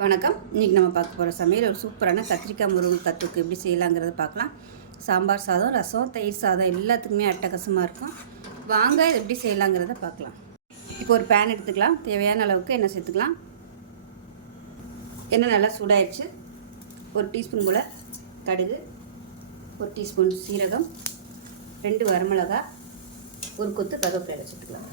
வணக்கம். இன்றைக்கி நம்ம பார்க்க போகிற சமையல் ஒரு சூப்பரான கத்திரிக்காய் முருங்கைக்காய் தொக்கு எப்படி செய்யலாங்கிறத பார்க்கலாம். சாம்பார் சாதம், ரசம், தயிர் சாதம் எல்லாத்துக்குமே அட்டகாசமாக இருக்கும். வாங்க இது எப்படி செய்யலாங்கிறத பார்க்கலாம். இப்போ ஒரு பேன் எடுத்துக்கலாம். தேவையான அளவுக்கு எண்ணெய் சேர்த்துக்கலாம். எண்ணெய் நல்லா சூடாயிடுச்சு. ஒரு டீஸ்பூன் போல் கடுகு, ஒரு டீஸ்பூன் சீரகம், 2 வரமிளகா, ஒரு கொத்து கருவேப்பிலை சேர்த்துக்கலாம்.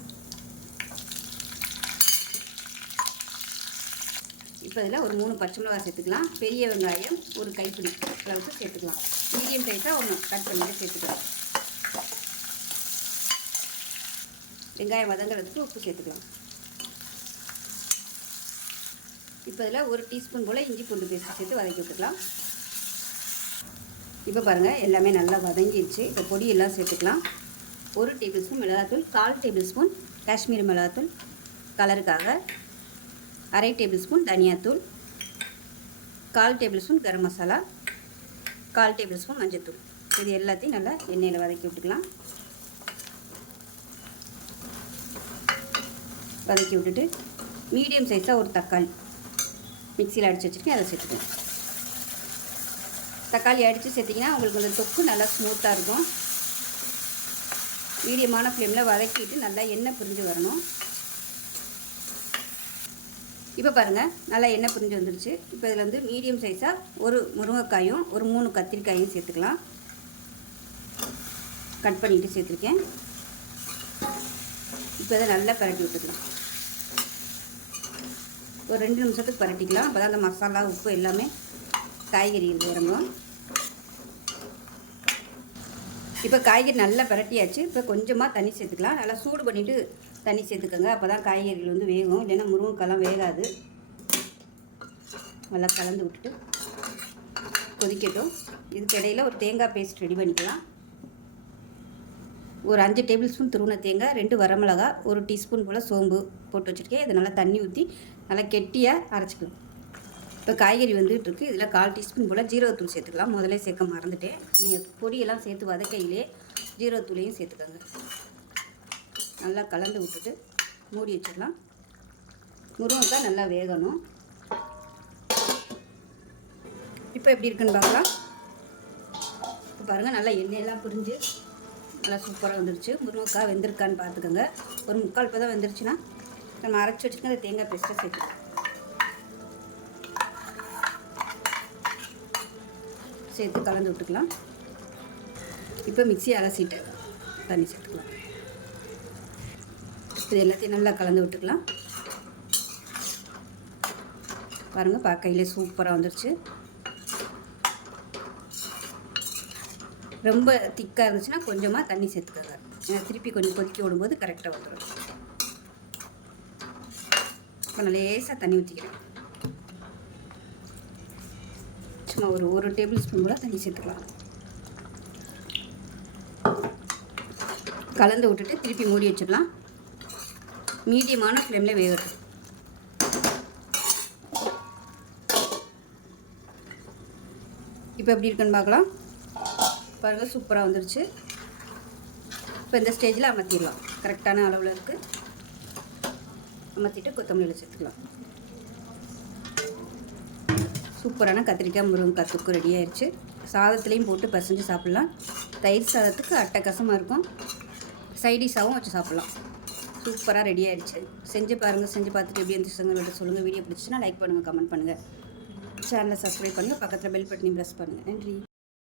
இப்போ இதில் ஒரு 3 பச்சை மிளகாய் சேர்த்துக்கலாம். பெரிய வெங்காயம் ஒரு கைப்பிடி அளவுக்கு சேர்த்துக்கலாம். மீடியம் சைஸாக ஒன்று கட் பண்ணிட்டு சேர்த்துக்கலாம். வெங்காயம் வதங்கிறதுக்கு உப்பு சேர்த்துக்கலாம். இப்போ இதில் ஒரு டீஸ்பூன் போல் இஞ்சி பூண்டு பேஸ்ட் சேர்த்து வதக்கி விட்டுக்கலாம். இப்போ பாருங்கள் எல்லாமே நல்லா வதங்கிடுச்சு. இப்போ பொடியெல்லாம் சேர்த்துக்கலாம். 1 டேபிள் ஸ்பூன் மிளகாத்தூள், 1/4 டேபிள் ஸ்பூன் காஷ்மீரி மிளகாத்தூள் கலருக்காக, 1/2 டேபிள் ஸ்பூன் தனியாத்தூள், 1/4 table spoon garam masala, 1/4 table spoon மஞ்சள்தூள். இது எல்லாத்தையும் நல்லா எண்ணெயில் வதக்கி விட்டுக்கலாம். வதக்கி விட்டுட்டு மீடியம் சைஸாக ஒரு தக்காளி மிக்சியில் அடித்து வச்சுருக்கேன், அதை சேர்த்துக்கணும். தக்காளி அடித்து சேர்த்திங்கன்னா உங்களுக்கு அந்த தொக்கு நல்லா ஸ்மூத்தாக இருக்கும். மீடியமான ஃப்ளேமில் வதக்கிட்டு நல்லா எண்ணெய் பிரிஞ்சு வரணும். இப்போ பாருங்கள் நல்லா எண்ணெய் பிரிஞ்சு வந்துருச்சு. இப்போ இதில் வந்து மீடியம் சைஸாக ஒரு முருங்கைக்காயும் ஒரு 3 கத்திரிக்காயும் சேர்த்துக்கலாம். கட் பண்ணிவிட்டு சேர்த்துருக்கேன். இப்போ இதை நல்லா பரட்டி விட்டுக்கலாம். ஒரு 2 நிமிஷத்துக்கு பரட்டிக்கலாம். அப்போ தான் அந்த மசாலா உப்பு எல்லாமே காய்கறிகள் இறங்கும். இப்போ காய்கறி நல்லா பரட்டியாச்சு. இப்போ கொஞ்சமாக தண்ணி சேர்த்துக்கலாம். நல்லா சூடு பண்ணிவிட்டு தண்ணி சேர்த்துக்கோங்க. அப்போ தான் காய்கறிகள் வந்து வேகும், இல்லைன்னா முருங்கைக்காலாம் வேகாது. நல்லா கலந்து விட்டுட்டு கொதிக்கட்டும். இதுக்கு இடையில் ஒரு தேங்காய் பேஸ்ட் ரெடி பண்ணிக்கலாம். ஒரு 5 டேபிள் ஸ்பூன் துருவின தேங்காய், 2 வரமிளகா, ஒரு டீஸ்பூன் போல் சோம்பு போட்டு வச்சுருக்கேன். இதை நல்லா தண்ணி ஊற்றி நல்லா கெட்டியாக அரைச்சிக்கலாம். இப்போ காய்கறி வந்துட்டு இருக்குது. இதில் 1/4 டீஸ்பூன் போல் ஜீரகத்தூள் சேர்த்துக்கலாம். முதல்ல சேர்க்க மறந்துட்டேன். நீங்கள் பொடியெல்லாம் சேர்த்து வதக்கையிலே ஜீரகத்தூளையும் சேர்த்துக்கோங்க. நல்லா கலந்து விட்டுட்டு மூடி வச்சிடலாம். முருங்கைக்காய் நல்லா வேகணும். இப்போ எப்படி இருக்குன்னு பார்க்கலாம். இப்போ பாருங்கள் நல்லா எண்ணெயெல்லாம் பிரிஞ்சு நல்லா சூப்பராக வந்துருச்சு. முருங்கைக்காய் வெந்திருக்கான்னு பார்த்துக்கோங்க. ஒரு 3/4 பதம் வெந்துருச்சுன்னா நம்ம அரைச்சி வச்சுக்க அந்த தேங்காய் பேஸ்ட்டை சேர்த்துக்கலாம். சேர்த்து கலந்து விட்டுக்கலாம். இப்போ மிக்ஸி அலசிட்டு தண்ணி சேர்த்துக்கலாம். இது எல்லாத்தையும் நல்லா கலந்து விட்டுக்கலாம். பாருங்கள் பார்க்கையிலே சூப்பராக வந்துருச்சு. ரொம்ப திக்காக இருந்துச்சுன்னா கொஞ்சமாக தண்ணி சேர்த்துக்கோங்க. திருப்பி கொஞ்சம் கொதிக்க விடும்போது கரெக்டாக வந்துடும். இப்போ நான் லேசாக தண்ணி ஊற்றிக்கிறேன். சும்மா ஒரு 1 டேபிள் ஸ்பூன் போல் தண்ணி சேர்த்துக்கலாம். கலந்து விட்டுட்டு திருப்பி மூடி வச்சிடலாம். மீடியமான ஃப்ளேமில் வேகட்டும். இப்போ எப்படி இருக்குன்னு பார்க்கலாம். பாருங்கள் சூப்பராக வந்துருச்சு. இப்போ இந்த ஸ்டேஜில் அமர்த்திடலாம். கரெக்டான அளவில் இருக்குது. அமர்த்திட்டு கொத்தமல்லியில் சேர்த்துக்கலாம். சூப்பரான கத்திரிக்காய் முருங்கைக்காய் தொக்கு ரெடி ஆயிடுச்சு. சாதத்துலேயும் போட்டு பசஞ்சு சாப்பிட்லாம். தயிர் சாதத்துக்கு அட்டகாசமாக இருக்கும். சைடிஷாகவும் வச்சு சாப்பிட்லாம். சூப்பராக ரெடி ஆகிடுச்சு. செஞ்சு பாருங்கள். செஞ்சு பார்த்துட்டு எப்படி இருந்துச்சுங்க சொல்லுங்கள். வீடியோ பிடிச்சிச்சுன்னா லைக் பண்ணுங்கள், கமெண்ட் பண்ணுங்கள். சேனலை சப்ஸ்கிரைப் பண்ணுங்கள். பக்கத்தில் பெல் பட்டனையும் ப்ரெஸ் பண்ணுங்கள். நன்றி.